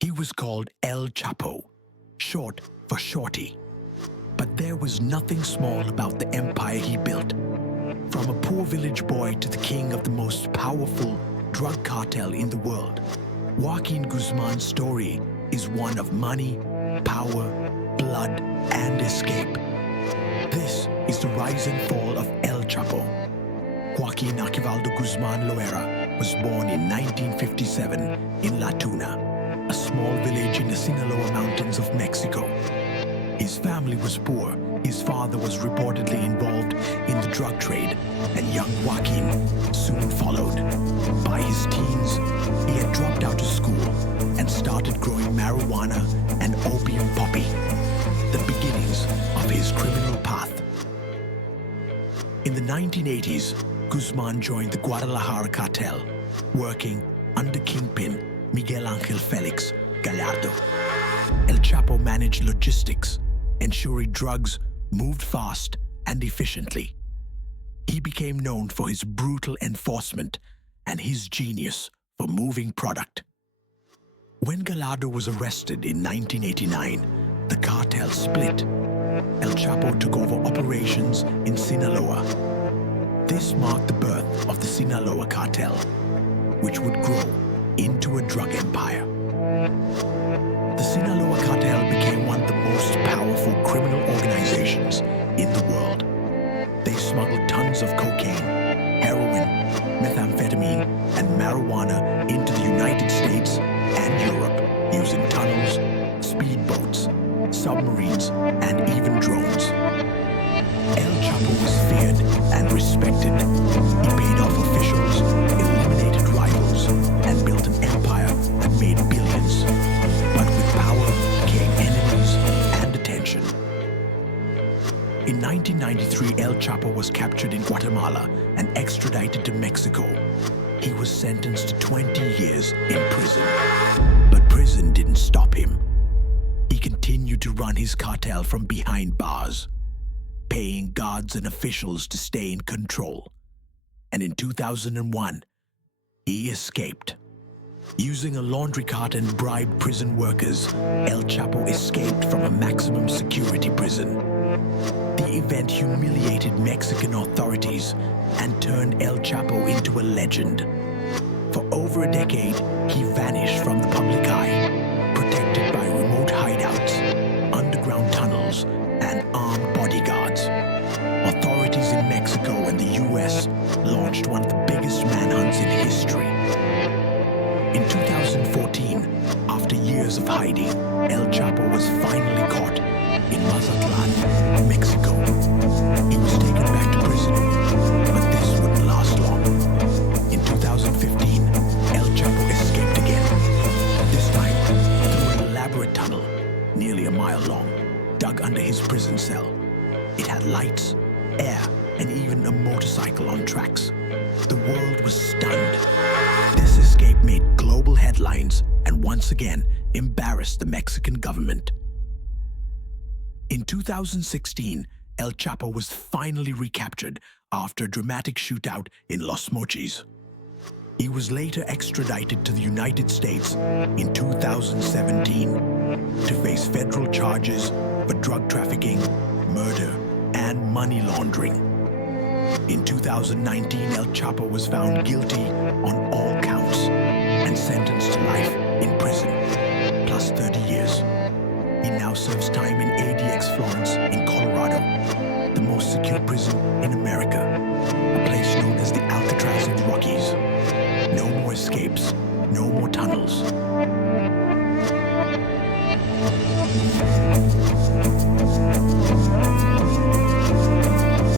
He was called El Chapo, short for Shorty. But there was nothing small about the empire he built. From a poor village boy to the king of the most powerful drug cartel in the world, Joaquín Guzmán's story is one of money, power, blood, and escape. This is the rise and fall of El Chapo. Joaquín Archibaldo Guzmán Loera was born in 1957 in La Tuna, a small village in the Sinaloa mountains of Mexico. His family was poor. His father was reportedly involved in the drug trade, and young Joaquín soon followed. By his teens, he had dropped out of school and started growing marijuana and opium poppy, the beginnings of his criminal path. In the 1980s, Guzmán joined the Guadalajara Cartel, working under Kingpin Miguel Ángel Félix Gallardo. El Chapo managed logistics, ensuring drugs moved fast and efficiently. He became known for his brutal enforcement and his genius for moving product. When Gallardo was arrested in 1989, the cartel split. El Chapo took over operations in Sinaloa. This marked the birth of the Sinaloa Cartel, which would grow into a drug empire. The Sinaloa Cartel became one of the most powerful criminal organizations in the world. They smuggled tons of cocaine, heroin, methamphetamine, and marijuana into the United States and Europe using tunnels, speedboats, submarines, and even drones. El Chapo was feared and respected. He paid off officials, eliminated rivals, and built an empire that made billions. But with power came enemies and attention. In 1993, El Chapo was captured in Guatemala and extradited to Mexico. He was sentenced to 20 years in prison. But prison didn't stop him. He continued to run his cartel from behind bars, paying guards and officials to stay in control. And in 2001, he escaped. Using a laundry cart and bribed prison workers, El Chapo escaped from a maximum security prison. The event humiliated Mexican authorities and turned El Chapo into a legend. For over a decade, he vanished from the public eye, protected by remote hideouts, underground tunnels, and armed bodyguards. Authorities in Mexico and the US launched one of the biggest manhunts in history. In 2014, after years of hiding, El Chapo was finally caught in Mazatlan, Mexico. He was taken back to prison, but this wouldn't last long. In 2015, El Chapo escaped again, this time through an elaborate tunnel, nearly a mile long, dug under his prison cell. It had lights, air, and even a motorcycle on tracks. The world was stunned. This escape made global headlines and once again embarrassed the Mexican government. In 2016, El Chapo was finally recaptured after a dramatic shootout in Los Mochis. He was later extradited to the United States in 2017 to face federal charges for drug trafficking, murder, and money laundering. In 2019, El Chapo was found guilty on all counts and sentenced to life in prison, plus 30 years. He now serves time in ADX Florence in Colorado, the most secure prison in America.